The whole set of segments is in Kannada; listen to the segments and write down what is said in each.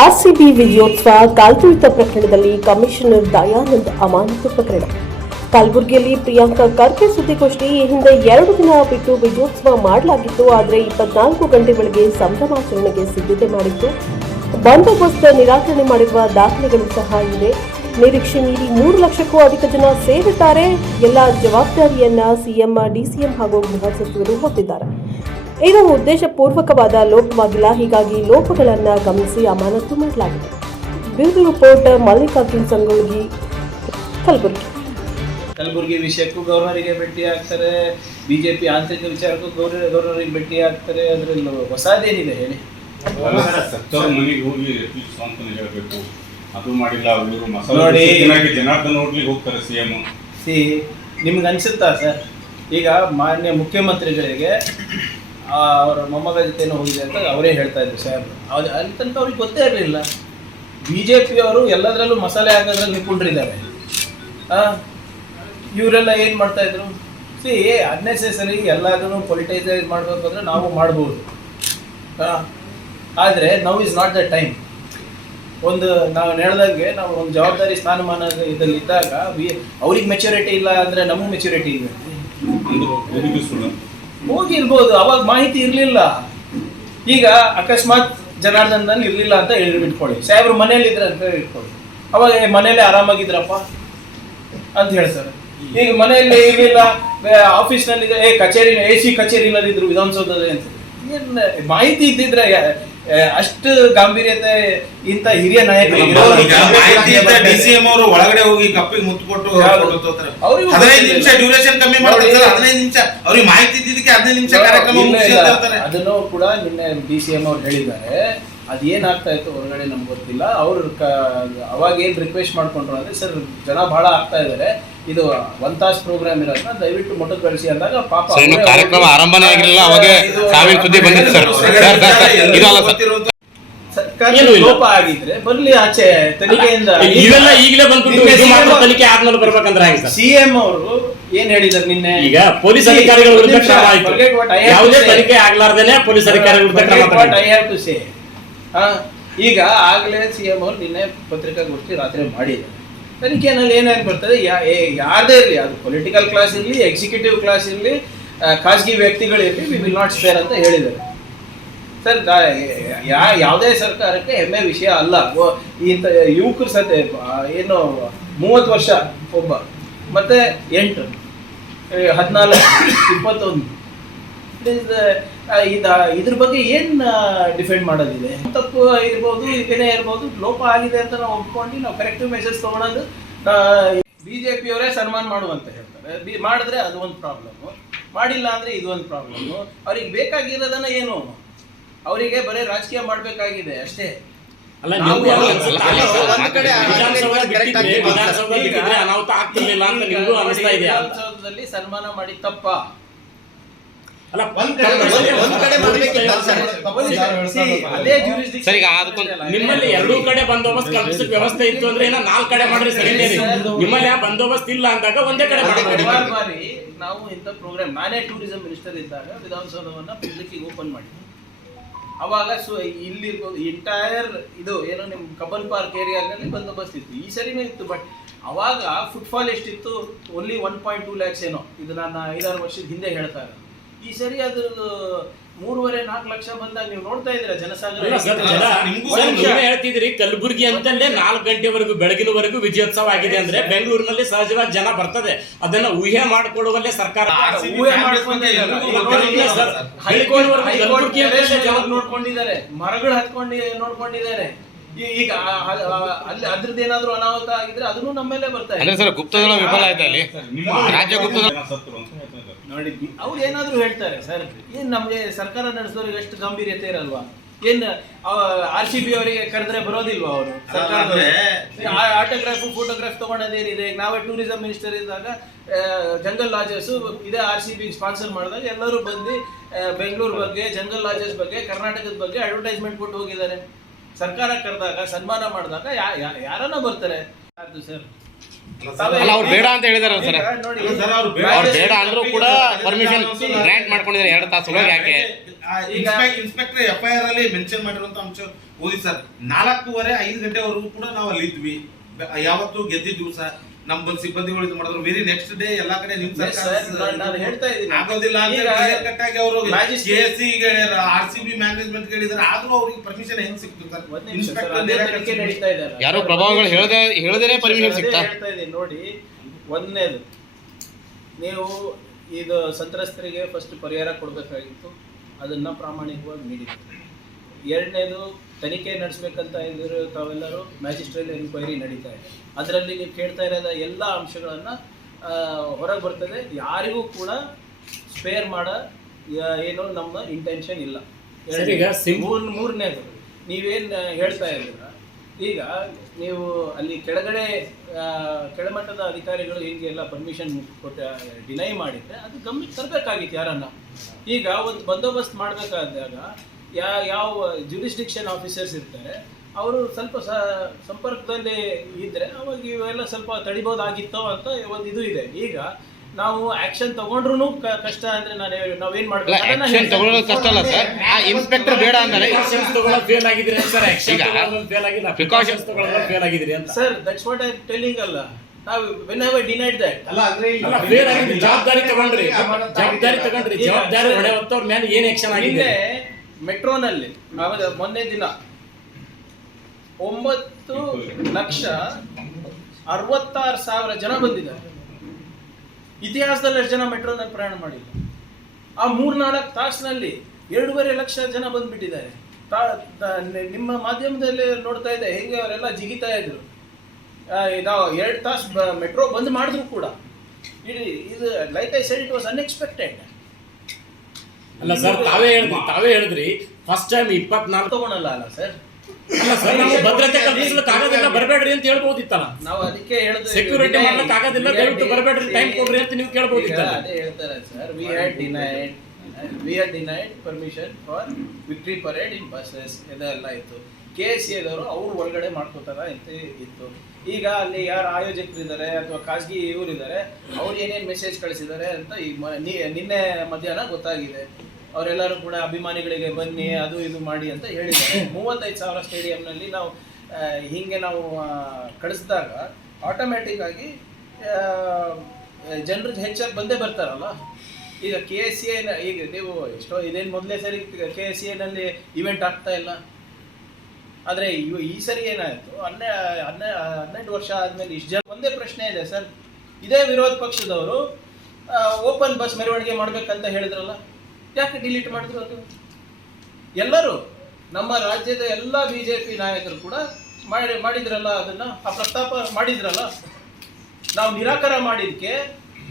ಆರ್ಸಿಬಿ ವಿಜಯೋತ್ಸವ ಕಾಲ್ತುಳಿತ ಪ್ರಕರಣದಲ್ಲಿ ಕಮಿಷನರ್ ದಯಾನಂದ್ ಅಮಾನತು ಪ್ರಕರಣ. ಕಲಬುರಗಿಯಲ್ಲಿ ಪ್ರಿಯಾಂಕಾ ಖರ್ಗೆ ಸುದ್ದಿಗೋಷ್ಠಿ ಈ ಹಿಂದೆ ಎರಡು ದಿನ ಬಿಟ್ಟು ವಿಜಯೋತ್ಸವ ಮಾಡಲಾಗಿತ್ತು, ಆದರೆ ಇಪ್ಪತ್ನಾಲ್ಕು ಗಂಟೆ ಒಳಗೆ ಸಂಭ್ರಮಾಚರಣೆಗೆ ಸಿದ್ಧತೆ ಮಾಡಿತ್ತು. ಬಂದೋಬಸ್ತ್ ನಿರಾಕರಣೆ ಮಾಡಿರುವ ದಾಖಲೆಗಳು ಸಹ ಇವೆ. ನಿರೀಕ್ಷೆ ಮೀರಿ ಮೂರು ಲಕ್ಷಕ್ಕೂ ಅಧಿಕ ಜನ ಸೇರಿದ್ದಾರೆ. ಎಲ್ಲ ಜವಾಬ್ದಾರಿಯನ್ನ ಸಿಎಂ, ಡಿಸಿಎಂ ಹಾಗೂ ಗೃಹ ಸಚಿವರು ಹೊತ್ತಿದ್ದಾರೆ. ಇದು ಉದ್ದೇಶಪೂರ್ವಕವಾದ ಲೋಪವಾಗಿಲ್ಲ. ಹೀಗಾಗಿ ಲೋಪಗಳನ್ನು ಗಮನಿಸಿ ಅಮಾನತು ಮಾಡಲಾಗಿದೆ. Bureau report Mallikarjun Sangolgi Kalaburagi. Kalaburagi ವಿಷಯಕ್ಕೂ ಗೌರ್ನರಿಗೆ ಭೇಟಿ ಆಗ್ತಾರೆ. ಬಿಜೆಪಿ ಆಂತರಿಕ ವಿಚಾರಕ್ಕೂ ಗೌರ್ನರ್ ಗೌರ್ನರಿಗೆ ಭೇಟಿ ಆಗ್ತಾರೆ. ಅದರಲ್ಲಿ ಹೊಸದೇನಿದೆ ಹೇಳಿ? ಸತ್ತವ್ರ ಮನೆಗೆ ಹೋಗಿ ಹೇಳ್ಬೇಕು ಅದು ಮಾಡಿಲ್ಲ ಅವರು. ಮಸಾಲೆ ಜನಾರ್ದನ್ ಹೋಗ್ತಾರೆ ಸಿಎಂ ಸಿ ನಿಮ್ಗೆ ಅನ್ಸುತ್ತಾ ಸರ್? ಈಗ ಮಾನ್ಯ ಮುಖ್ಯಮಂತ್ರಿಗಳಿಗೆ ಅವರ ಮೊಮ್ಮಗ ಜೊತೆನೂ ಹೋಗಿದೆ ಅಂತ ಅವರೇ ಹೇಳ್ತಾ ಇದ್ರು ಸರ್. ಅದು ಅಲ್ಲಿ ತನಕ ಅವ್ರಿಗೆ ಗೊತ್ತೇ ಇರಲಿಲ್ಲ. ಬಿ ಜೆ ಪಿಯವರು ಎಲ್ಲದರಲ್ಲೂ ಮಸಾಲೆ ಹಾಕೋದ್ರಲ್ಲಿ ನಿಂತ್ಕೊಂಡಿದ್ದಾರೆ ಇವರೆಲ್ಲ ಏನು ಮಾಡ್ತಾಯಿದ್ರು ಸಿ ಅನ್ನೆಸೆಸರಿ ಎಲ್ಲದನ್ನು ಪೊಲಿಟೈಸೈಸ್ ಮಾಡಬೇಕು ಅಂದರೆ ನಾವು ಮಾಡ್ಬೋದು. ಆದರೆ now is not the time ಒಂದು ನಾವು ಹೇಳ್ದಂಗೆ ನಾವು ಒಂದು ಜವಾಬ್ದಾರಿ ಸ್ಥಾನಮಾನ ಇದ್ದಲ್ಲಿ ಇದ್ದಾಗ ಅವ್ರಿಗೆ ಮೆಚುರಿಟಿ ಇಲ್ಲ ಅಂದರೆ ನಮಗೆ ಮೆಚುರಿಟಿ ಇದೆ. ಹೋಗಿರ್ಬೋದು, ಅವಾಗ ಮಾಹಿತಿ ಇರಲಿಲ್ಲ. ಈಗ ಅಕಸ್ಮಾತ್ ಜನಾರ್ದನ್ ಇರಲಿಲ್ಲ ಅಂತ ಹೇಳಿ ಇಟ್ಕೊಳ್ಳಿ ಸಾಹೇಬ್ರು ಮನೇಲಿ ಇದ್ರೆ ಅಂತ ಇಟ್ಕೊಳ್ಳಿ ಅವಾಗ ಮನೇಲಿ ಆರಾಮಾಗಿದ್ರಪ್ಪ? ಅಂತ ಹೇಳ್ತಾರೆ. ಈಗ ಮನೆಯಲ್ಲಿ ಇರಲಿಲ್ಲ ಆಫೀಸ್ನಲ್ಲಿ ಏ, ಕಚೇರಿ, ಎ ಸಿ ಕಚೇರಿ ಇಲ್ಲದಿದ್ರು ವಿಧಾನಸೌಧದಲ್ಲಿ? ಅಂತ. ಏನು, ಮಾಹಿತಿ ಇದ್ದಿದ್ರೆ ಅಷ್ಟು ಗಾಂಭೀರ್ಯತೆ ಇಂತ ಹಿರಿಯ ಡಿಸಿಎಂ ಅವರು ಒಳಗಡೆ ಹೋಗಿ ಕಪ್ಪಿಗೆ ಮುತ್ಕೊಟ್ಟು ಹದಿನೈದು ನಿಮಿಷ. ಡ್ಯೂರೇಷನ್ ಕಮ್ಮಿ ಮಾಡ್ತಾರೆ ನೋಡಿ. ಹದಿನೈದು ನಿಮಿಷ. ಅವ್ರಿಗೆ ಮಾಹಿತಿ ಇದ್ದಿದ್ದಕ್ಕೆ ಹದಿನೈದು ನಿಮಿಷ ಕಾರ್ಯಕ್ರಮ ಅದನ್ನು ಕೂಡ ನಿನ್ನೆ ಡಿ ಸಿ ಎಂ ಅವ್ರು ಹೇಳಿದ್ದಾರೆ. ಅದೇನಾಗ್ತಾ ಇತ್ತು ಹೊರಗಡೆ ನಮ್ಗೆ ಗೊತ್ತಿಲ್ಲ. ಅವ್ರು ಅವಾಗ ಏನ್ ರಿಕ್ವೆಸ್ಟ್ ಮಾಡ್ಕೊಂಡ್ರು ಅಂದ್ರೆ ಸರ್ ಜನ ಬಹಳ ಆಗ್ತಾ ಇದ್ದಾರೆ ಇದು ಒನ್ ತಾಸ್ ಪ್ರೋಗ್ರಾಮ್ ಇರೋದನ್ನ ದಯವಿಟ್ಟು ಮೊಟ್ಟ ಕಳಿಸಿ ಅಂದಾಗ ಪಾಪ ಸರ್, ಇನ್ನು ಕಾರ್ಯಕ್ರಮ ಆರಂಭನೇ ಆಗಿರಲಿಲ್ಲ, ಅವಾಗೆ ಸಾವಿನ ಸುದ್ದಿ ಬಂದಿತ್ತು ಸರ್. ಸರ್, ಸರ್, ಇದಲ್ಲ ಇದು ಸರ್. ಇಲ್ಲ. ಲೋಪ ಆಗಿದ್ರೆ ಬರ್ಲಿ ಆಚೆ ತನಿಖೆಯಿಂದ ಇವೆಲ್ಲ ಈಗಲೇ ಬಂದ್ಬಿಟ್ಟು ತನಿಖೆ ಆದ್ಮೇಲೆ ಬರ್ಬೇಕಂದ್ರೆ ಹೇಗೆ ಸರ್ ಸಿಎಂ ಅವರು ಏನ್ ಹೇಳಿದ್ದಾರೆ ನಿನ್ನೆ ಈಗ ಪೊಲೀಸ್ ಅಧಿಕಾರಿಗಳ ವಿರುದ್ಧ ಕ್ರಮ ಆಯ್ತು ಯಾವುದೇ. ತನಿಖೆ ಆಗ್ಲಾರ್ದೇನೆ ಪೊಲೀಸ್ ಅಧಿಕಾರಿಗಳ ವಿರುದ್ಧ ಕ್ರಮ ತಗೊಂಡ್ರು. I have ಆ, ಈಗ ಆಗ್ಲೇ ಸಿ ಎಂ ಅವರು ನಿನ್ನೆ ಪತ್ರಿಕಾಗೋಷ್ಠಿ ರಾತ್ರಿ ಮಾಡಿದ್ದಾರೆ ತನಿಖೆನಲ್ಲಿ ಏನೇನು ಬರ್ತದೆ ಯಾ- ಯಾರದೇ ಇರಲಿ ಅದು ಪೊಲಿಟಿಕಲ್ ಕ್ಲಾಸ್ ಇರಲಿ ಎಕ್ಸಿಕ್ಯೂಟಿವ್ ಕ್ಲಾಸ್ ಇರಲಿ ಖಾಸಗಿ ವ್ಯಕ್ತಿಗಳಿರಲಿ ವಿ ವಿಲ್ ನಾಟ್ ಸ್ಪೇರ್ ಅಂತ ಹೇಳಿದ್ದಾರೆ. ಸರ್ ಯಾ ಯಾವುದೇ ಸರ್ಕಾರಕ್ಕೆ ಹೆಮ್ಮೆ ವಿಷಯ ಅಲ್ಲ. ಇಂಥ ಯುವಕರು ಸತೆ ಏನು ಮೂವತ್ತು ವರ್ಷ ಒಬ್ಬ ಮತ್ತೆ ಎಂಟು ಹದಿನಾಲ್ಕು ಇಪ್ಪತ್ತೊಂದು. ಇಟ್ ಆ, ಇದ ಇದ್ರ ಬಗ್ಗೆ ಏನ್ ಡಿಫೆಂಡ್ ಮಾಡೋದಿದೆ? ತಪ್ಪು ಇರ್ಬೋದು ಇದೇನೇ ಇರ್ಬೋದು ಲೋಪ ಆಗಿದೆ ಅಂತ ನಾವು ಒಪ್ಕೊಂಡು ನಾವು ಕರೆಕ್ಟಿವ್ ಮೆಸೇಜ್ ತಗೊಳೋದು ಬಿಜೆಪಿ ಅವರೇ ಸನ್ಮಾನ ಮಾಡುವಂತ ಹೇಳ್ತಾರೆ. ಬಿ- ಮಾಡಿದ್ರೆ ಅದು ಒಂದು ಪ್ರಾಬ್ಲಮ್ ಮಾಡಿಲ್ಲ ಅಂದ್ರೆ ಇದು ಒಂದು ಪ್ರಾಬ್ಲಮ್ ಅವ್ರಿಗೆ ಬೇಕಾಗಿರೋದನ್ನ ಏನು? ಅವರಿಗೆ ಬರೀ ರಾಜಕೀಯ ಮಾಡ್ಬೇಕಾಗಿದೆ ಅಷ್ಟೇ. ವಿಧಾನಸೌಧದಲ್ಲಿ ಸನ್ಮಾನ ಮಾಡಿ ತಪ್ಪ ಅಲ್ಲ ಒಂದ್ ಕಡೆ- ಒಂದ್- ಒಂದ್ ಕಡೆ ಮಾಡ್ಬೇಕಿತ್ತು ಸರ್. ಈಗ ಅದಕ್ಕೊಂದು- ನಿಮ್ಮಲ್ಲಿ ಎರಡೂ ಕಡೆ ಬಂದೋಬಸ್ತ್ ಕಲ್ಪಿಸಕ್ ವ್ಯವಸ್ಥೆ ಇತ್ತು ಅಂದ್ರೆ ಏನ ನಾಲ್ಕು ಕಡೆ ಮಾಡ್ರಿ ಸರಿ. ನಿಮ್ಮಲ್ಲಿ ಆ ಬಂದೋಬಸ್ತ್ ಇಲ್ಲ ಅಂದಾಗ ಒಂದೇ ಕಡೆ ಮಾಡಿ ಬಾರಿ ನಾವು ಇಂಥ ಪ್ರೋಗ್ರಾಮ್ ನಾನೇ ಟೂರಿಸಂ ಮಿನಿಸ್ಟರ್ ಇದ್ದಾಗ ವಿಧಾನಸೌಧವನ್ನ ಪಬ್ಲಿಕ್ಕಿಗೆ ಓಪನ್ ಮಾಡಿ. ಅವಾಗ ಸೊ ಇಲ್ಲಿ ಎಂಟೈರ್ ಇದು ಏನೋ ನಿಮ್ಮ ಕಬ್ಬನ್ ಪಾರ್ಕ್ ಏರಿಯಾದಲ್ಲಿ ಬಂದೋಬಸ್ತ್ ಇತ್ತು. ಈ ಸರಿನೂ ಇತ್ತು ಬಟ್ ಅವಾಗ ಫುಟ್ಫಾಲ್ ಎಷ್ಟಿತ್ತು? Only one point two lakhs ಏನೋ. ಇದು ನಾನು ಐದಾರು ವರ್ಷದ ಹಿಂದೆ ಹೇಳ್ತಾ ಇರೋದು. ಈ ಸರಿ ಅದ್ರದ್ದು ಮೂರುವರೆ ನಾಲ್ಕು ಲಕ್ಷ ಬಂದಾಗ ನೀವು ನೋಡ್ತಾ ಇದ್ದೀರಾ ಜನಸಾಗರ ಹೇಳ್ತಿದ್ರಿ ಕಲಬುರ್ಗಿ ಅಂತಂದ್ರೆ ನಾಲ್ಕು ಗಂಟೆವರೆಗೂ ಬೆಳಗಿನವರೆಗೂ ವಿಜಯೋತ್ಸವ ಆಗಿದೆ ಅಂದ್ರೆ ಬೆಂಗಳೂರಿನಲ್ಲಿ ಸಹಜವಾಗಿ ಜನ ಬರ್ತದೆ. ಅದನ್ನ ಊಹೆ ಮಾಡಿಕೊಳ್ಳುವಲ್ಲೇ ಸರ್ಕಾರ. ಹೈಕೋರ್ಟ್ ನೋಡ್ಕೊಂಡಿದ್ದಾರೆ. ಮರಗಳು ಹತ್ಕೊಂಡು ನೋಡ್ಕೊಂಡಿದ್ದಾರೆ. ಈಗ ಅಲ್ಲಿ ಅದ್ರದ್ದು ಏನಾದ್ರು ಅನಾಹುತ ಆಗಿದ್ರೆ ಅದನ್ನು ನಮ್ಮಲ್ಲೇ ಮೇಲೆ ಬರ್ತಾ ಅಂದ್ರೆ ಇದೆ ಸರ್ ಗುಪ್ತದಳ ವಿಫಲ ಆಯ್ತಾ ಅಲ್ಲಿ? ರಾಜ್ಯ ಗುಪ್ತದಳ ನೋಡಿ ಅವ್ರು ಏನಾದ್ರು ಹೇಳ್ತಾರೆ ಸರ್ ಏನ್ ನಮ್ಗೆ ಸರ್ಕಾರ ನಡೆಸೋರಿಗೆ ಎಷ್ಟು ಗಂಭೀರ್ಯತೆ ಇರಲ್ವಾ? ಏನ್ ಆರ್ ಸಿ ಬಿ ಅವರಿಗೆ ಕರೆದ್ರೆ ಬರೋದಿಲ್ವಾ ಅವರು? ಆಟೋಗ್ರಾಫ್ ಫೋಟೋಗ್ರಾಫ್ ತಗೊಂಡದೇನಿದೆ ಇದೆ. ನಾವೇ ಟೂರಿಸಂ ಮಿನಿಸ್ಟರ್ ಇದ್ದಾಗ ಜಂಗಲ್ ಲಾಜಸ್ ಇದೇ ಆರ್ ಸಿ ಬಿ ಸ್ಪಾನ್ಸರ್ ಮಾಡಿದಾಗ ಎಲ್ಲರೂ ಬಂದು ಆ, ಬೆಂಗಳೂರು ಬಗ್ಗೆ ಜಂಗಲ್ ಲಾಜಸ್ ಬಗ್ಗೆ ಕರ್ನಾಟಕದ ಬಗ್ಗೆ ಅಡ್ವರ್ಟೈಸ್ಮೆಂಟ್ ಕೊಟ್ಟು ಹೋಗಿದ್ದಾರೆ. ಸರ್ಕಾರ ಕರೆದಾಗ ಸನ್ಮಾನ ಮಾಡಿದಾಗ ಯಾರನ್ನ ಬರ್ತಾರೆ? ಅದು ಸರ್? ಅಲ್ಲ ಅವ್ರು ಬೇಡ ಅಂತ ಹೇಳಿದಾರ ಸರ್. ಈಗ ನೋಡಿ, ಸರ್, ಅವ್ರು ಬೇಡ- ಅವ್ರು ಬೇಡ ಅಂದ್ರೂ ಕೂಡ ಪರ್ಮಿಷನ್ ಗ್ರಾಂಟ್ ಮಾಡ್ಕೊಂಡಿದ್ದಾರೆ ಎರಡು ತಾಸು ಯಾಕೆ? ಇನ್ಸ್ಪೆಕ್ಟರ್ ಎಫ್ ಐ ಆರ್ ಅಲ್ಲಿ ಮೆನ್ಷನ್ ಮಾಡಿರುವಂತ ಅಂಶ ಓದಿ ಸರ್. ನಾಲ್ಕೂವರೆ ಐದು ಗಂಟೆವರೆಗೂ ಕೂಡ ನಾವು ಅಲ್ಲಿ ಇದ್ವಿ ಯಾವತ್ತು ಗೆದ್ದಿದ್ವಿ ಸರ್. ನಮ್ಮ ಬಂದ್ ಸಿಬ್ಬಂದಿಗಳು ಇದು ಮಾಡಿದ್ರು. ವೆರಿ ನೆಕ್ಸ್ಟ್ ಡೇ ಎಲ್ಲಾ ಕಡೆ ನಿಮ್. ನಾನು ಹೇಳ್ತಾ ಇದ್ದೀನಿ. ಆಗೋದಿಲ್ಲ ಆಗಿ ಅವರು KSC R C B management ಹೇಳಿದ್ರೆ ಆದ್ರೂ ಅವ್ರಿಗೆ ಪರ್ಮಿಷನ್ ಹೆಂಗ್ ಸಿಕ್ತು ಸರ್? ಯಾರೋ ಪ್ರಭಾವಗಳು ಹೇಳದೆ ಹೇಳದೇನೆ ಪರ್ಮಿಷನ್ ಸಿಗ್ತಾ ಹೇಳ್ತಾ ಇದ್ದೀನಿ. ನೋಡಿ ಒಂದನೇದು ನೀವು ಇದು ಸಂತ್ರಸ್ತರಿಗೆ ಫಸ್ಟ್ ಪರಿಹಾರ ಕೊಡಬೇಕಾಗಿತ್ತು. ಅದನ್ನ ಪ್ರಾಮಾಣಿಕವಾಗಿ ನೀಡಿದ್ರು. ಎರಡನೇದು ತನಿಖೆ ನಡೆಸಬೇಕಂತ ಇದ್ರು ತಾವೆಲ್ಲರೂ ಮ್ಯಾಜಿಸ್ಟ್ರೇಟ್ ಎನ್ಕ್ವೈರಿ ನಡೀತಾ ಇದೆ. ಅದರಲ್ಲಿ ನೀವು ಕೇಳ್ತಾ ಇರೋದ ಎಲ್ಲ ಅಂಶಗಳನ್ನು ಹೊರಗೆ ಬರ್ತದೆ. ಯಾರಿಗೂ ಕೂಡ ಸ್ಪೇರ್ ಮಾಡ ಏನು ನಮ್ಮ ಇಂಟೆನ್ಷನ್ ಇಲ್ಲ. ಮೂರನೇದು. ನೀವೇನು ಹೇಳ್ತಾ ಇದ್ದೀರ? ಈಗ ನೀವು ಅಲ್ಲಿ ಕೆಳಗಡೆ ಕೆಳಮಟ್ಟದ ಅಧಿಕಾರಿಗಳು ಹಿಂಗೆಲ್ಲ ಪರ್ಮಿಷನ್ ಕೊಟ್ಟ ಡಿನೈ ಮಾಡಿದ್ರೆ ಅದು ಗಮನಕ್ಕೆ ತರಬೇಕಾಗಿತ್ತು ಯಾರನ್ನ. ಈಗ ಒಂದು ಬಂದೋಬಸ್ತ್ ಮಾಡಬೇಕಾದಾಗ ಯಾ ಯಾವ ಜುರಿಸ್ಡಿಕ್ಷನ್ ಆಫೀಸರ್ಸ್ ಇರ್ತಾರೆ ಅವರು ಸ್ವಲ್ಪ ಸ ಸಂಪರ್ಕದಲ್ಲಿ ಇದ್ದರೆ ಅವಾಗ ಇವೆಲ್ಲ ಸ್ವಲ್ಪ ತಡಿಬೋದಾಗಿತ್ತೋ ಅಂತ ಒಂದು ಇದು ಇದೆ. ಈಗ ನಾವು ಆಕ್ಷನ್ ತಗೊಂಡ್ರು ಕಷ್ಟ ಅಂದ್ರೆ ನಾನು ನಾವೇನ್ ಆಕ್ಷನ್ ತಗೊಳ್ಳೋದು ಕಷ್ಟ ಅಲ್ಲ ಸರ್ ಆ ಇನ್ಸ್ಪೆಕ್ಟರ್ ಬೇಡ ಅಂದ್ರೆ ಪ್ರಿಕಾಷನ್ಸ್ ತಗೊಳ್ಳೋದು ಫೇಲ್ ಆಗಿದ್ರೆ ಸರ್ ಆಕ್ಷನ್ ಈಗ ತಗೊಳ್ಳೋದು ಫೇಲ್ ಆಗಿಲ್ಲ. precautions ಪ್ರಿಕಾಷನ್ಸ್ ತಗೊಳ್ಳೋದು ಫೇಲ್ ಆಗಿದ್ರಿ ಅಂತ. Sir that's what I telling ಅಲ್ಲ. ನಾವು when have I denied that ಅಲ್ಲ ಅಂದ್ರೆ ಇಲ್ಲಿ ಫೇಲ್ ಆಗಿದ್ರೆ ಜವಾಬ್ದಾರಿ ತಗೊಂಡ್ರಿ. ಜವಾಬ್ದಾರಿ ತಗೊಂಡ್ರಿ. ಜವಾಬ್ದಾರಿ ಹೊಡೆ ಹೊತ್ತವ್ರ ಮೇಲೆ ಏನ್ ಆಕ್ಷನ್ ಆಗಿದೆ ಮೆಟ್ರೋನಲ್ಲಿ ಮೊನ್ನೆ ದಿನ ಒಂಬತ್ತು ಲಕ್ಷ ಅರವತ್ತಾರು ಸಾವಿರ ಜನ ಬಂದಿದ್ದಾರೆ. ಇತಿಹಾಸದಲ್ಲಿ ಎಷ್ಟು ಜನ ಮೆಟ್ರೋನಲ್ಲಿ ಪ್ರಯಾಣ ಮಾಡಿಲ್ಲ. ಆ ಮೂರ್ನಾಲ್ಕು ತಾಸಿನಲ್ಲಿ ಎರಡೂವರೆ ಲಕ್ಷ ಜನ ಬಂದ್ಬಿಟ್ಟಿದ್ದಾರೆ. ನಿಮ್ಮ ಮಾಧ್ಯಮದಲ್ಲಿ ನೋಡ್ತಾ ಇದೆ ಹೆಂಗೆ ಅವರೆಲ್ಲ ಜಿಗಿತಾ ಇದ್ರು. ಎರಡು ತಾಸು ಮೆಟ್ರೋ ಬಂದ್ ಮಾಡಿದ್ರು ಕೂಡ. ಇಡೀ, ಇದು like I said it was unexpected ಅಲ್ಲ ಸರ್ ತಾವೇ ಹೇಳಿದ್ರಿ ತಾವೇ ಹೇಳಿದ್ರಿ ಫಸ್ಟ್ ಟೈಮ್ ಇಪ್ಪತ್ನಾಲ್ಕು ತಗೊಳಲ್ಲ ಅಲ್ಲ ಸರ್ ಅಲ್ಲ ಸರ್ ನಾವು ಭದ್ರತೆ ಕಲ್ಪಿಸ್ಲಿಕ್ಕೆ ಆಗೋದಿಲ್ಲ ಬರಬೇಡ್ರಿ ಅಂತ ಹೇಳ್ಬೋದಿತ್ತಲ್ಲ. ನಾವು ಅದಕ್ಕೆ ಹೇಳಿದ್ವಿ ಸೆಕ್ಯೂರಿಟಿ ಮಾಡ್ಲಿಕ್ಕೆ ಆಗೋದಿಲ್ಲ ದಯವಿಟ್ಟು ಬರಬೇಡ್ರಿ ಟೈಮ್ ಕೊಡ್ರಿ ಅಂತ ನೀವು ಕೇಳ್ಬೋದಿತ್ತ ಕೇಳ್ಬೋದಿತ್ತಲ್ಲ. ಅದೇ ಹೇಳ್ತಾರೆ sir we had denied we are denied permission for victory parade in buses ಇದೆಲ್ಲ ಇತ್ತು. ಕೆ ಎಸ್ ಸಿ ಅವರು ಅವ್ರು ಒಳಗಡೆ ಮಾಡ್ಕೋತಾರ ಅಂತ ಇತ್ತು. ಈಗ ಅಲ್ಲಿ ಯಾರು ಆಯೋಜಕರಿದ್ದಾರೆ ಅಥವಾ ಖಾಸಗಿ ಇವರಿದ್ದಾರೆ, ಅವ್ರು ಏನೇನು ಮೆಸೇಜ್ ಕಳಿಸಿದ್ದಾರೆ ಅಂತ ಈ ಮ- ನಿ- ನಿನ್ನೆ ಮಧ್ಯಾಹ್ನ ಗೊತ್ತಾಗಿದೆ. ಅವರೆಲ್ಲರೂ ಕೂಡ ಅಭಿಮಾನಿಗಳಿಗೆ ಬನ್ನಿ, ಅದು ಇದು ಮಾಡಿ ಅಂತ ಹೇಳಿದ್ದಾರೆ. ಮೂವತ್ತೈದು ಸಾವಿರ ಸ್ಟೇಡಿಯಂನಲ್ಲಿ ನಾವು ಹೀಗೆ ನಾವು ಕಳಿಸಿದಾಗ ಆಟೋಮ್ಯಾಟಿಕ್ ಆಗಿ ಜನರು ಹೆಚ್ಚಾಗಿ ಬಂದೇ ಬರ್ತಾರಲ್ಲ. ಈಗ ಕೆ ಎಸ್ ಸಿ ಈಗ ನೀವು ಎಷ್ಟೋ, ಇದೇನು ಮೊದಲೇ ಸರಿ ಕೆ ಎಸ್ ಸಿ ಎನಲ್ಲಿ ಇವೆಂಟ್ ಆಗ್ತಾ ಇಲ್ಲ. ಆದರೆ ಈ ಸರಿ ಏನಾಯಿತು? ಹನ್ನೆ ಹನ್ನೆ ಹನ್ನೆರಡು ವರ್ಷ ಆದಮೇಲೆ ಇಷ್ಟು ಜನ ಒಂದೇ ಪ್ರಶ್ನೆ ಇದೆ ಸರ್. ಇದೇ ವಿರೋಧ ಪಕ್ಷದವರು ಓಪನ್ ಬಸ್ ಮೆರವಣಿಗೆ ಮಾಡ್ಬೇಕಂತ ಹೇಳಿದ್ರಲ್ಲ? ಯಾಕೆ ಡಿಲೀಟ್ ಮಾಡಿದ್ರು ಅದು? ಎಲ್ಲರೂ, ನಮ್ಮ ರಾಜ್ಯದ ಎಲ್ಲ ಬಿ ಜೆ ಪಿ ನಾಯಕರು ಕೂಡ ಮಾಡಿ ಮಾಡಿದ್ರಲ್ಲ ಅದನ್ನ? ಆ ಪ್ರಸ್ತಾಪ ಮಾಡಿದ್ರಲ್ಲ? ನಾವು ನಿರಾಕಾರ ಮಾಡಿದ್ಕೆ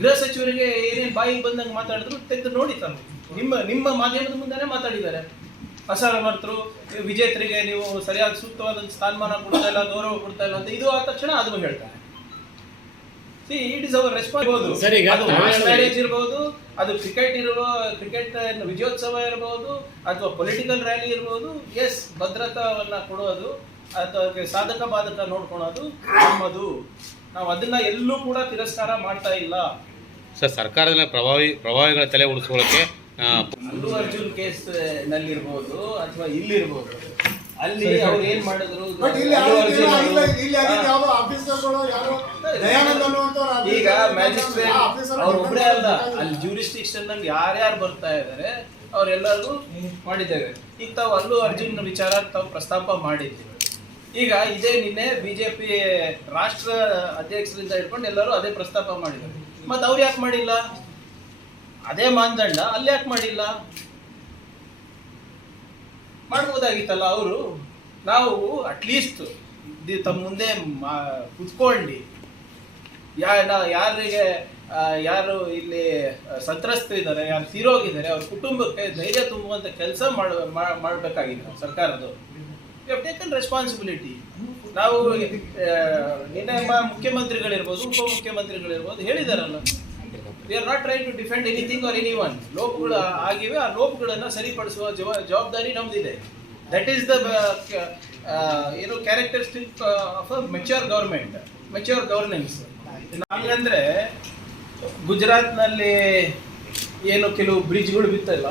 ಗೃಹ ಸಚಿವರಿಗೆ ಏನೇನು ಬಾಯಿಗೆ ಬಂದಂಗೆ ಮಾತಾಡಿದ್ರು ತೆಗೆದು ನೋಡಿ ತಾನು ನಿಮ್ಮ ನಿಮ್ಮ ಮಾಧ್ಯಮದ ಮುಂದೆನೇ ಮಾತಾಡಿದ್ದಾರೆ. ಅಸಮರ್ಥರು ವಿಜೇತರಿಗೆ ನೀವು ಸರಿಯಾಗಿ ಸೂಕ್ತವಾದ ಸ್ಥಾನಮಾನ ಕೊಡ್ತಾ ಇಲ್ಲ ಗೌರವ ಕೊಡ್ತಾ ಇಲ್ಲ ಅಂತ ಇದು ಆದ ತಕ್ಷಣ ಅದನ್ನು ಹೇಳ್ತಾರೆ. See it is our response sir, ಈಗ ಅದು. ಮ್ಯಾರೇಜ್ ಇರ್ಬೋದು ಅದು ಕ್ರಿಕೆಟ್ ಇರುವ ಕ್ರಿಕೆಟ್ ವಿಜಯೋತ್ಸವ ಇರಬಹುದು ಅಥವಾ ಪೊಲಿಟಿಕಲ್ ರ್ಯಾಲಿ ಇರ್ಬೋದು ಎಸ್ ಭದ್ರತಾವನ್ನ ಕೊಡೋದು ಅಥವಾ ಅದಕ್ಕೆ ಸಾಧಕ ಬಾಧಕ ನೋಡ್ಕೊಳೋದು ನಮ್ಮದು. ನಾವು ಅದನ್ನ ಎಲ್ಲೂ ಕೂಡ ತಿರಸ್ಕಾರ ಮಾಡ್ತಾ ಇಲ್ಲ. ಸರ್ ಸರ್ಕಾರದ ಪ್ರಭಾವಿ ಪ್ರಭಾವಿಗಳ ತಲೆ ಉಳಿಸ್ಕೊಳ್ಳೋಕೆ ಅರ್ಜುನ್ ಕೇಸ್ ನಲ್ಲಿರ್ಬೋದು ಅಥವಾ ಇಲ್ಲಿರ್ಬೋದು. ಅಲ್ಲಿ ಅವ್ರು ಏನ್ ಮಾಡಿದ್ರು? ಬಟ್ ಇಲ್ಲಿ ಅಲ್ಲು ಆಗಿದ್ದು ಅರ್ಜುನ್ ಇಲ್ಲ, ಇಲ್ಲಿ ಆಗಿದ್ದು ಯಾವ್ದೋ ಆಫೀಸರ್ಗಳು ಯಾರೋ ದಯಾನಂದ್ ಅನ್ನುವಂಥವ್ರು ಆಫೀಸರ್ ಈಗ ಮ್ಯಾಜಿಸ್ಟ್ರೇಟ್ ಆ ಆಫೀಸರ್ ಅವ್ರು ಒಬ್ಬರೇ ಅಲ್ಲ ಅಲ್ಲಿ ಜೂರಿಸ್ಟಿಕ್ಷನ್ನಲ್ಲಿ ಯಾರ್ಯಾರು ಬರ್ತಾ ಇದ್ದಾರೆ ಅವರೆಲ್ಲರೂ ಮಾಡಿದ್ದೇವೆ ಈಗ ತಾವು ಅಲ್ಲೂ ಅರ್ಜುನ್ ವಿಚಾರ ತಾವು ಪ್ರಸ್ತಾಪ ಮಾಡಿದ್ದೀವಿ ಈಗ ಇದೇ ನಿನ್ನೆ ಬಿಜೆಪಿ ರಾಷ್ಟ್ರ ಅಧ್ಯಕ್ಷರಿಂದ ಹಿಡ್ಕೊಂಡು ಎಲ್ಲರೂ ಅದೇ ಪ್ರಸ್ತಾಪ ಮಾಡಿದ್ದಾರೆ. ಮತ್ತೆ ಅವ್ರು ಯಾಕೆ ಮಾಡಿಲ್ಲ? ಅದೇ ಮಾನದಂಡ ಅಲ್ಲಿ ಯಾಕೆ ಮಾಡಿಲ್ಲ? ಮಾಡ್ಬೋದಾಗಿತ್ತಲ್ಲ ಅವರು, ನಾವು ಅಟ್ಲೀಸ್ಟ್ ತಮ್ಮ ಮುಂದೆ ಕುತ್ಕೊಂಡು ಯಾ ಯಾರಿಗೆ ಯಾರು ಇಲ್ಲಿ ಸಂತ್ರಸ್ತರಿದ್ದಾರೆ ಯಾರು ತೀರೋಗಿದ್ದಾರೆ, ಅವ್ರ ಕುಟುಂಬಕ್ಕೆ ಧೈರ್ಯ ತುಂಬುವಂಥ ಕೆಲಸ ಮಾಡ ಮಾಡಬೇಕಾಗಿತ್ತು ಮಾಡ್ಬೇಕಾಗಿತ್ತು ಸರ್ಕಾರದವರು ಯು ಟೇಕನ್ ರೆಸ್ಪಾನ್ಸಿಬಿಲಿಟಿ ನಾವು ನಿನ್ನೆ ಮುಖ್ಯಮಂತ್ರಿಗಳಿರ್ಬೋದು, ಉಪಮುಖ್ಯಮಂತ್ರಿಗಳಿರ್ಬೋದು ಹೇಳಿದಾರಲ್ಲ. We are not try to defend anything or any one ಲೋಪ್ಗಳು ಆಗಿವೆ, ಆ ಲೋಪ್ಗಳನ್ನು ಸರಿಪಡಿಸುವ ಜವ, ಜವಾಬ್ದಾರಿ ನಮ್ದಿದೆ. ದಟ್ ಈಸ್ ದ ಏನು characteristic of a mature government mature governance ಹಂಗಂದ್ರೆ ಗುಜರಾತ್ನಲ್ಲಿ ಏನು ಕೆಲವು ಬ್ರಿಡ್ಜ್ಗಳು ಬಿತ್ತಲ್ಲ?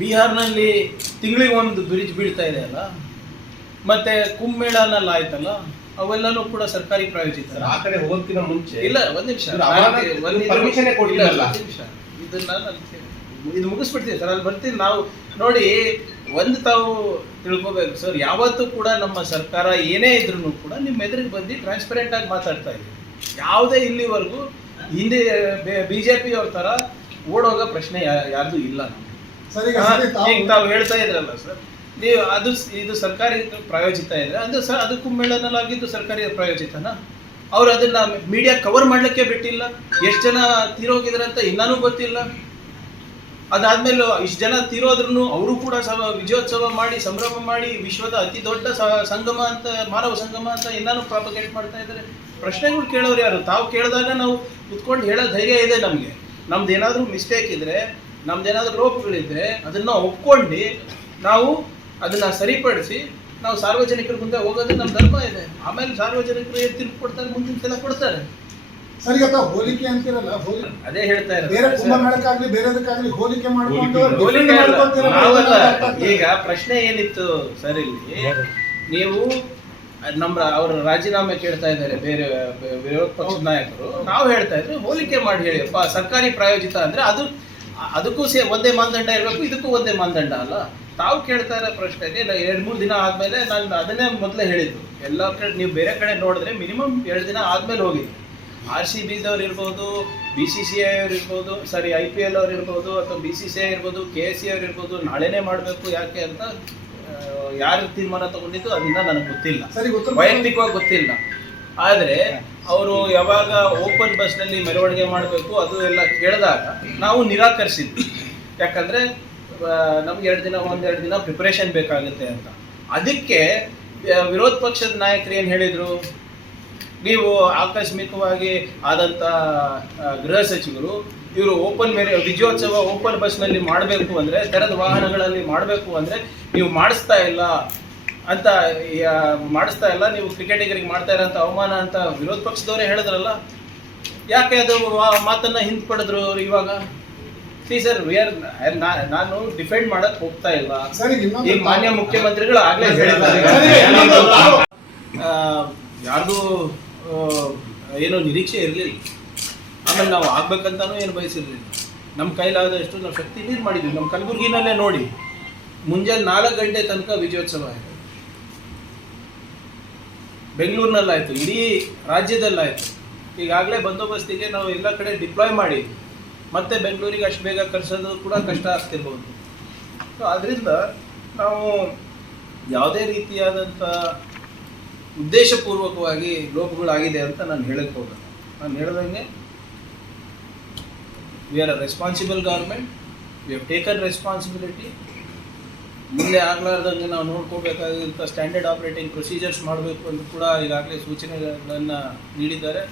ಬಿಹಾರ್ನಲ್ಲಿ ತಿಂಗಳಿಗೆ ಒಂದು ಬ್ರಿಡ್ಜ್ ಬೀಳ್ತಾ ಇದೆ ಅಲ್ಲ? ಮತ್ತೆ ಕುಂಭಮೇಳನಲ್ಲಿ ಆಯ್ತಲ್ಲ ಅವೆಲ್ಲನೂ ಕೂಡ ಸರ್ಕಾರಿ ಪ್ರಾಯೋಜಿತ. ಆ ಕಡೆ ಮುಂಚೆ ಇಲ್ಲ ಒಂದ್ ನಿಮಿಷ. ಪರ್ಮಿಷನ್ ನಿಮಿಷ. ಇದನ್ನ ನಾನು ಇದು ಮುಗಿಸ್ಬಿಡ್ತೀವಿ ಸರ್ ಅಲ್ಲಿ ಬರ್ತೀವಿ ನಾವು ನೋಡಿ ಒಂದು ತಾವು ತಿಳ್ಕೋಬೇಕು ಸರ್ ಯಾವತ್ತೂ ಕೂಡ ನಮ್ಮ ಸರ್ಕಾರ ಏನೇ ಇದ್ರೂ ಕೂಡ ನಿಮ್ಮ ಎದುರಿಗೆ ಬಂದು ಟ್ರಾನ್ಸ್ಪರೆಂಟ್ ಆಗಿ ಮಾತಾಡ್ತಾ ಇದೆ. ಯಾವುದೇ ಇಲ್ಲಿವರೆಗೂ ಹಿಂದೆ ಬಿ ಜೆ ಪಿ ಅವ್ರ ಥರ ಓಡೋಗೋ ಪ್ರಶ್ನೆ ಯಾರ್ದು ಇಲ್ಲ ಸರ್ ಸರಿ ತಾವು ಈಗ ತಾವು ಹೇಳ್ತಾ ಇದ್ರಲ್ಲ ಸರ್. ನೀವು ಅದು ಸ್- ಇದು ಸರ್ಕಾರಿ ಪ್ರಾಯೋಜಿತ ಇದೆ ಅಂದ್ರೆ ಸರ್ ಅದು ಮೇಳನಲ್ಲಾಗಿದ್ದು ಸರ್ಕಾರಿ ಪ್ರಾಯೋಜಿತನಾ? ಅವ್ರು ಅದನ್ನ ಮೀಡಿಯಾ ಕವರ್ ಮಾಡ್ಲಿಕ್ಕೆ ಬಿಟ್ಟಿಲ್ಲ, ಎಷ್ಟು ಜನ ತೀರೋಗಿದ್ರೆ ಅಂತ ಇನ್ನೂ ಗೊತ್ತಿಲ್ಲ. ಅದಾದ್ಮೇಲೆ ಇಷ್ಟು ಜನ ತೀರೋದ್ರೂ ಅವರು ಕೂಡ ಸವ ವಿಜಯೋತ್ಸವ ಮಾಡಿ, ಸಂಭ್ರಮ ಮಾಡಿ, ವಿಶ್ವದ ಅತಿ ದೊಡ್ಡ ಸಂಗಮ ಅಂತ, ಮಾನವ ಸಂಗಮ ಅಂತ ಇನ್ನೂ ಪ್ರಾಪಗೇಟ್ ಮಾಡ್ತಾ ಇದ್ದಾರೆ ಪ್ರಶ್ನೆಗಳು ಕೇಳೋರು ಯಾರು? ತಾವು ಕೇಳಿದಾಗ ನಾವು ಕುತ್ಕೊಂಡು ಹೇಳೋ ಧೈರ್ಯ ಇದೆ ನಮಗೆ. ನಮ್ದು ಏನಾದರೂ ಮಿಸ್ಟೇಕ್ ಇದ್ರೆ ನಮ್ದು ಏನಾದರೂ ಲೋಪಗಳಿದ್ರೆ, ಅದನ್ನ ಒಪ್ಕೊಂಡು ನಾವು ಅದನ್ನ ಸರಿಪಡಿಸಿ ನಾವು ಸಾರ್ವಜನಿಕರ ಮುಂದೆ ಹೋಗೋದು ನಮ್ಮ ಧರ್ಮ ಇದೆ. ಆಮೇಲೆ ಸಾರ್ವಜನಿಕರು ಏನು ತೀರ್ಪು ಕೊಡ್ತಾರೆ ಮುಂದಿನ ಸಲ ಕೊಡ್ತಾರೆ. ಸರಿ ಈಗ ಹೋಲಿಕೆ ಅಂತಿರಲ್ಲ? ಹೋಲಿ ಅದೇ ಹೇಳ್ತಾ ಬೇರೆ ಕುಂಭಮೇಳಕ್ಕಾಗ್ಲಿ ಬೇರೆದಕ್ಕಾಗ್ಲಿ ಹೋಲಿಕೆ ಮಾಡ್ಕೊಂಡು ಹೋಲಿಕೆ ಹೋಲಿಕೆ ಈಗ ಪ್ರಶ್ನೆ ಏನಿತ್ತು ಸರ್ ಇಲ್ಲಿ? ನೀವು ನಮ್ಮ ಅವ್ರ ರಾಜೀನಾಮೆ ಕೇಳ್ತಾ ಇದ್ದಾರೆ ಬೇರೆ ವಿರೋಧ ಪಕ್ಷದ ನಾಯಕರು. ನಾವು ಹೇಳ್ತಾ ಇದ್ರೆ ಹೋಲಿಕೆ ಮಾಡಿ ಹೇಳಿಯಪ್ಪ ಸರ್ಕಾರಿ ಪ್ರಾಯೋಜಿತ ಅಂದ್ರೆ ಅದು ಅದಕ್ಕೂ ಸೇ ಒಂದೇ ಮಾನದಂಡ ಇರಬೇಕು ಇದಕ್ಕೂ ಒಂದೇ ಮಾನದಂಡ ಅಲ್ಲ? ತಾವು ಕೇಳ್ತಾ ಇರೋ ಪ್ರಶ್ನೆಗೆ ಎರಡು ಮೂರು ದಿನ ಆದ್ಮೇಲೆ ನಾನು ಅದನ್ನೇ ಮೊದಲೇ ಹೇಳಿದ್ದು. ಎಲ್ಲ ಕಡೆ ನೀವು ಬೇರೆ ಕಡೆ ನೋಡಿದ್ರೆ ಮಿನಿಮಮ್ ಎರಡು ದಿನ ಆದ್ಮೇಲೆ ಹೋಗಿದ್ದು ಆರ್ ಸಿ ಬಿದವ್ರು ಇರ್ಬೋದು ಬಿ ಸಿ ಸಿ ಐ ಅವ್ರು ಇರ್ಬೋದು ಸಾರಿ ಐ ಪಿ ಎಲ್ ಅವ್ರು ಇರ್ಬೋದು ಅಥವಾ ಬಿ ಸಿ ಸಿ ಐ ಇರ್ಬೋದು ಕೆ ಎಸ್ ಸಿ ಅವ್ರು ಇರ್ಬೋದು ನಾಳೆನೇ ಮಾಡಬೇಕು ಯಾಕೆ ಅಂತ ಯಾರು ತೀರ್ಮಾನ ತಗೊಂಡಿದ್ದು ಅದನ್ನ ನನಗೆ ಗೊತ್ತಿಲ್ಲ. ಸರಿ ಗೊತ್ತು ವೈಯಕ್ತಿಕವಾಗಿ ಗೊತ್ತಿಲ್ಲ. ಆದರೆ ಅವರು ಯಾವಾಗ ಓಪನ್ ಬಸ್ನಲ್ಲಿ ಮೆರವಣಿಗೆ ಮಾಡಬೇಕು ಅದು ಎಲ್ಲ ಕೇಳಿದಾಗ ನಾವು ನಿರಾಕರಿಸಿದ್ವಿ. ಯಾಕಂದರೆ ನಮ್ಗೆ ಎರಡು ದಿನ, ಒಂದೆರಡು ದಿನ ಪ್ರಿಪ್ರೇಷನ್ ಬೇಕಾಗುತ್ತೆ ಅಂತ. ಅದಕ್ಕೆ ವಿರೋಧ ಪಕ್ಷದ ನಾಯಕರು ಏನು ಹೇಳಿದರು? ನೀವು ಆಕಸ್ಮಿಕವಾಗಿ ಆದಂಥ ಗೃಹ ಸಚಿವರು, ಇವರು ಓಪನ್ ಮೇರೆ ವಿಜಯೋತ್ಸವ ಓಪನ್ ಬಸ್ನಲ್ಲಿ ಮಾಡಬೇಕು ಅಂದರೆ, ತೆರೆದ ವಾಹನಗಳಲ್ಲಿ ಮಾಡಬೇಕು ಅಂದರೆ, ನೀವು ಮಾಡಿಸ್ತಾ ಇಲ್ಲ ಅಂತ ಮಾಡಿಸ್ತಾ ಇಲ್ಲ, ನೀವು ಕ್ರಿಕೆಟಿಗರಿಗೆ ಮಾಡ್ತಾ ಇರೋಂಥ ಅವಮಾನ ಅಂತ ವಿರೋಧ ಪಕ್ಷದವರೇ ಹೇಳಿದ್ರಲ್ಲ? ಯಾಕೆ ಅದು ಮಾತನ್ನು ಹಿಂದ್ಪಡೆದ್ರು ಅವರು ಇವಾಗ? ಸಿ ಸರ್ ವಿ ಆರ್ ನಾನು ಡಿಫೆಂಡ್ ಮಾಡಕ್ ಹೋಗ್ತಾ ಇಲ್ಲ. ಈ ಮಾನ್ಯ ಮುಖ್ಯಮಂತ್ರಿಗಳು ಆಗ್ಲೇ ಹೇಳಿದ್ದಾರೆ. ಯಾರಿಗೂ ಏನೋ ನಿರೀಕ್ಷೆ ಇರಲಿಲ್ಲ. ಆಮೇಲೆ ನಾವು ಆಗ್ಬೇಕಂತಾನೂ ಏನು ಬಯಸಿರಲಿಲ್ಲ. ನಮ್ಮ ಕೈಲಾದಷ್ಟು ನಾವು ಶಕ್ತಿ ನೀರು ಮಾಡಿದ್ವಿ. ನಮ್ಮ ಕಲಬುರಗಿನಲ್ಲೇ ನೋಡಿ. ಮುಂಜಾನೆ ನಾಲ್ಕು ಗಂಟೆ ತನಕ ವಿಜಯೋತ್ಸವ ಆಯಿತು. ಬೆಂಗಳೂರಿನಲ್ಲಾಯಿತು ಇಡೀ ರಾಜ್ಯದಲ್ಲಾಯಿತು. ಈಗಾಗಲೇ ಬಂದೋಬಸ್ತಿಗೆ ನಾವು ಎಲ್ಲ ಕಡೆ ಡಿಪ್ಲಾಯ್ ಮಾಡಿ. ಮತ್ತೆ ಬೆಂಗಳೂರಿಗೆ ಅಷ್ಟು ಬೇಗ ಕರೆಸೋದು ಕೂಡ ಕಷ್ಟ ಆಗ್ತಿರ್ಬೋದು. ಸೊ ಅದರಿಂದ ನಾವು ಯಾವುದೇ ರೀತಿಯಾದಂಥ ಉದ್ದೇಶಪೂರ್ವಕವಾಗಿ ಲೋಪಗಳಾಗಿದೆ ಅಂತ ನಾನು ಹೇಳಕ್ಕೆ ಹೋಗಲ್ಲ. ನಾನು ಹೇಳ್ದಂಗೆ we are a responsible government we have taken responsibility ಮುಂದೆ ಆಗಲಾರ್ದಂಗೆ ನಾವು ನೋಡ್ಕೋಬೇಕಾದಂಥ ಸ್ಟ್ಯಾಂಡರ್ಡ್ ಆಪರೇಟಿಂಗ್ ಪ್ರೊಸೀಜರ್ಸ್ ಮಾಡಬೇಕು ಅಂತ ಕೂಡ ಈಗಾಗಲೇ ಸೂಚನೆಗಳನ್ನು ನೀಡಿದ್ದಾರೆ.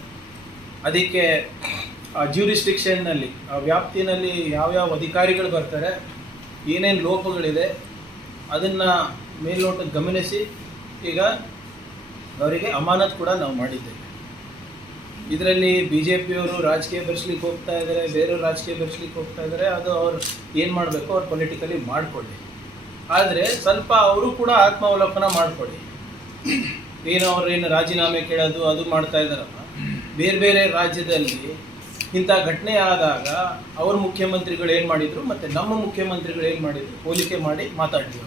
ಅದಕ್ಕೆ ಜ್ಯೂರಿಸ್ಟಿಕ್ಷನ್ನಲ್ಲಿ ಆ ವ್ಯಾಪ್ತಿನಲ್ಲಿ ಯಾವ್ಯಾವ ಅಧಿಕಾರಿಗಳು ಬರ್ತಾರೆ, ಏನೇನು ಲೋಪಗಳಿದೆ, ಅದನ್ನು ಮೇಲ್ನೋಟಕ್ಕೆ ಗಮನಿಸಿ, ಈಗ ಅವರಿಗೆ ಅಮಾನತ್ ಕೂಡ ನಾವು ಮಾಡಿದ್ದೇವೆ. ಇದರಲ್ಲಿ ಬಿ ಜೆ ಪಿಯವರು ರಾಜಕೀಯ ಬೆರೆಸ್ಲಿಕ್ಕೆ ಹೋಗ್ತಾ ಇದ್ದಾರೆ ಬೇರೆಯವರು ರಾಜಕೀಯ ಬೆರೆಸ್ಲಿಕ್ಕೆ ಹೋಗ್ತಾ ಇದ್ದಾರೆ ಅದು ಅವ್ರು ಏನು ಮಾಡಬೇಕು ಅವ್ರು ಪೊಲಿಟಿಕಲಿ ಮಾಡಿಕೊಳ್ಳಿ. ಆದರೆ ಸ್ವಲ್ಪ ಅವರು ಕೂಡ ಆತ್ಮಾವಲೋಕನ ಮಾಡಿಕೊಳ್ಳಿ. ಏನು ಅವರು ಏನು ರಾಜೀನಾಮೆ ಕೇಳೋದು, ಅದು ಮಾಡ್ತಾ ಇದ್ದಾರಲ್ಲ ಬೇರೆ ಬೇರೆ ರಾಜ್ಯದಲ್ಲಿ ಇಂಥ ಘಟನೆ ಆದಾಗ ಅವ್ರ ಮುಖ್ಯಮಂತ್ರಿಗಳು ಏನು ಮಾಡಿದ್ರು? ಮತ್ತೆ ನಮ್ಮ ಮುಖ್ಯಮಂತ್ರಿಗಳು ಏನು ಮಾಡಿದ್ರು? ಹೋಲಿಕೆ ಮಾಡಿ ಮಾತಾಡಿದ್ರು.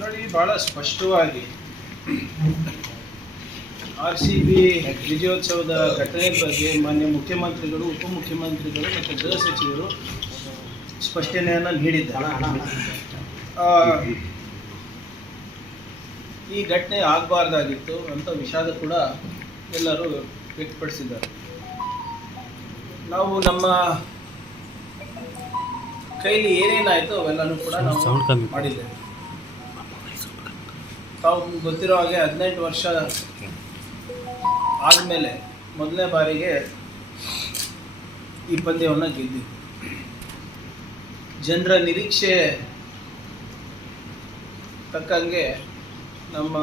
ನೋಡಿ, ಬಹಳ ಸ್ಪಷ್ಟವಾಗಿ ಆರ್ ಸಿ ಬಿ ವಿಜಯೋತ್ಸವದ ಘಟನೆ ಬಗ್ಗೆ ಮಾನ್ಯ ಮುಖ್ಯಮಂತ್ರಿಗಳು, ಉಪಮುಖ್ಯಮಂತ್ರಿಗಳು ಮತ್ತು ಗೃಹ ಸಚಿವರು ಸ್ಪಷ್ಟನೆಯನ್ನು ನೀಡಿದ್ದಾರೆ. ಈ ಘಟನೆ ಆಗಬಾರ್ದಾಗಿತ್ತು ಅಂತ ವಿಷಾದ ಕೂಡ ಎಲ್ಲರೂ ವ್ಯಕ್ತಪಡಿಸಿದ್ದಾರೆ. ನಾವು ನಮ್ಮ ಕೈಲಿ ಏನೇನಾಯಿತು ಅವೆಲ್ಲನೂ ಕೂಡ ನಾವು ಮಾಡಿದ್ದೇವೆ. ತಾವು ಗೊತ್ತಿರೋ ಹಾಗೆ ಹದಿನೆಂಟು ವರ್ಷ ಆದಮೇಲೆ ಮೊದಲನೇ ಬಾರಿಗೆ ಈ ಪಂದ್ಯವನ್ನು ಗೆದ್ದಿದ್ದು. ಜನರ ನಿರೀಕ್ಷೆ ತಕ್ಕಂಗೆ ನಮ್ಮ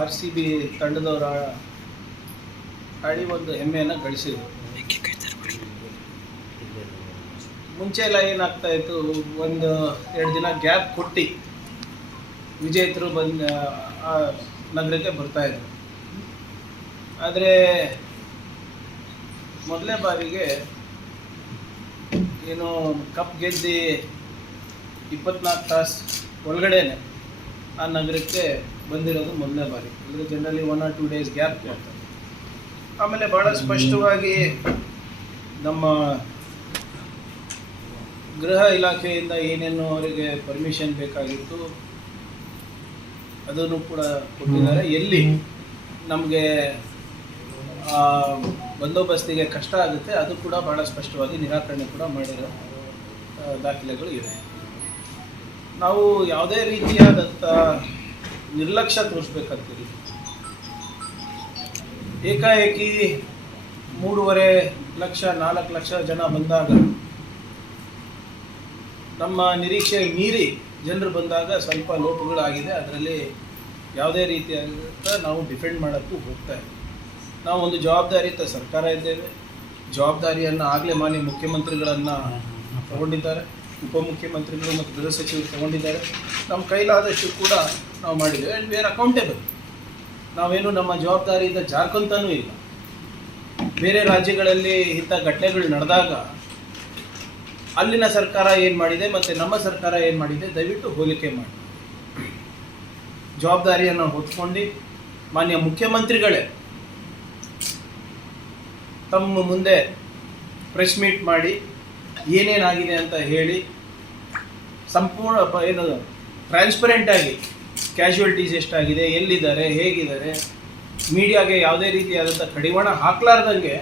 ಆರ್ ಸಿ ಬಿ ತಂಡದವರ ಆಡಿ ಒಂದು ಹೆಮ್ಮೆಯನ್ನು ಗಳಿಸಿದ್ರು. ಮುಂಚೆ ಎಲ್ಲ ಏನಾಗ್ತಾ ಇತ್ತು, ಒಂದು ಎರಡು ದಿನ ಗ್ಯಾಪ್ ಕೊಟ್ಟು ವಿಜೇತರು ಬಂದ, ಆ ನಗರಕ್ಕೆ ಬರ್ತಾ ಇದ್ರು. ಆದರೆ ಮೊದಲನೇ ಬಾರಿಗೆ ಏನು ಕಪ್ ಗೆದ್ದು ಇಪ್ಪತ್ನಾಲ್ಕು ತಾಸು ಒಳಗಡೆನೆ ಆ ನಗರಕ್ಕೆ ಬಂದಿರೋದು ಮೊದಲನೇ ಬಾರಿ. ಅಂದರೆ generally one or two days gap ಕೊಡ್ತಾರೆ. ಆಮೇಲೆ ಭಾಳ ಸ್ಪಷ್ಟವಾಗಿ ನಮ್ಮ ಗೃಹ ಇಲಾಖೆಯಿಂದ ಏನೇನು ಅವರಿಗೆ ಪರ್ಮಿಷನ್ ಬೇಕಾಗಿತ್ತು ಅದನ್ನು ಕೂಡ ಕೊಟ್ಟಿದ್ದಾರೆ. ಎಲ್ಲಿ ನಮಗೆ ಬಂದೋಬಸ್ತಿಗೆ ಕಷ್ಟ ಆಗುತ್ತೆ ಅದು ಕೂಡ ಭಾಳ ಸ್ಪಷ್ಟವಾಗಿ ನಿರಾಕರಣೆ ಕೂಡ ಮಾಡಿರೋ ದಾಖಲೆಗಳು ಇವೆ. ನಾವು ಯಾವುದೇ ರೀತಿಯಾದಂಥ ನಿರ್ಲಕ್ಷ್ಯ ತೋರಿಸ್ಬೇಕಂತೀರಿ? ಏಕಾಏಕಿ ಮೂರುವರೆ ಲಕ್ಷ, ನಾಲ್ಕು ಲಕ್ಷ ಜನ ಬಂದಾಗ, ನಮ್ಮ ನಿರೀಕ್ಷೆ ಮೀರಿ ಜನರು ಬಂದಾಗ ಸ್ವಲ್ಪ ಲೋಪಗಳಾಗಿದೆ. ಅದರಲ್ಲಿ ಯಾವುದೇ ರೀತಿಯಾದ ನಾವು ಡಿಫೆಂಡ್ ಮಾಡೋಕ್ಕೂ ಹೋಗ್ತಾ ಇದ್ದೀವಿ ನಾವು ಒಂದು ಜವಾಬ್ದಾರಿಯುತ ಸರ್ಕಾರ ಇದ್ದೇವೆ. ಜವಾಬ್ದಾರಿಯನ್ನು ಆಗಲೇ ಮಾನ್ಯ ಮುಖ್ಯಮಂತ್ರಿಗಳನ್ನು ತಗೊಂಡಿದ್ದಾರೆ. ಉಪಮುಖ್ಯಮಂತ್ರಿಗಳು ಮತ್ತು ಗೃಹ ಸಚಿವರು ತಗೊಂಡಿದ್ದಾರೆ. ನಮ್ಮ ಕೈಲಾದಷ್ಟು ಕೂಡ ನಾವು ಮಾಡಿದ್ದೇವೆ. ಆ್ಯಂಡ್ ವಿ ಆರ್ ಅಕೌಂಟೇಬಲ್ ನಾವೇನು ನಮ್ಮ ಜವಾಬ್ದಾರಿಯಿಂದ ಜಾರ್ಕೊಂತಾನೂ ಇಲ್ಲ. ಬೇರೆ ರಾಜ್ಯಗಳಲ್ಲಿ ಇಂಥ ಘಟನೆಗಳು ನಡೆದಾಗ ಅಲ್ಲಿನ ಸರ್ಕಾರ ಏನು ಮಾಡಿದೆ ಮತ್ತು ನಮ್ಮ ಸರ್ಕಾರ ಏನು ಮಾಡಿದೆ ದಯವಿಟ್ಟು ಹೋಲಿಕೆ ಮಾಡಿ. ಜವಾಬ್ದಾರಿಯನ್ನು ಹೊತ್ಕೊಂಡು ಮಾನ್ಯ ಮುಖ್ಯಮಂತ್ರಿಗಳೇ ತಮ್ಮ ಮುಂದೆ ಪ್ರೆಸ್ ಮೀಟ್ ಮಾಡಿ ಏನೇನಾಗಿದೆ ಅಂತ ಹೇಳಿ ಸಂಪೂರ್ಣ ಏನು ಟ್ರಾನ್ಸ್ಪರೆಂಟಾಗಿ ಕ್ಯಾಶುವಲ್ಟೀಸ್ ಎಷ್ಟಾಗಿದೆ, ಎಲ್ಲಿದ್ದಾರೆ, ಹೇಗಿದ್ದಾರೆ ಮೀಡಿಯಾಗೆ ಯಾವುದೇ ರೀತಿಯಾದಂಥ ಕಡಿವಾಣ ಹಾಕ್ಲಾರ್ದಂಗೆ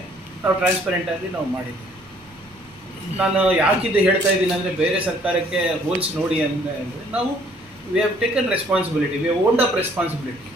ನಾವು ಟ್ರಾನ್ಸ್ಪರೆಂಟಾಗಿ ನಾವು ಮಾಡಿದ್ದೀವಿ ನಾನು ಯಾಕಿದ್ದು ಹೇಳ್ತಾ ಇದ್ದೀನಿ ಅಂದರೆ ಬೇರೆ ಸರ್ಕಾರಕ್ಕೆ ಹೋಲ್ಸಿ ನೋಡಿ ಅಂದರೆ ನಾವು we have taken responsibility we owned up responsibility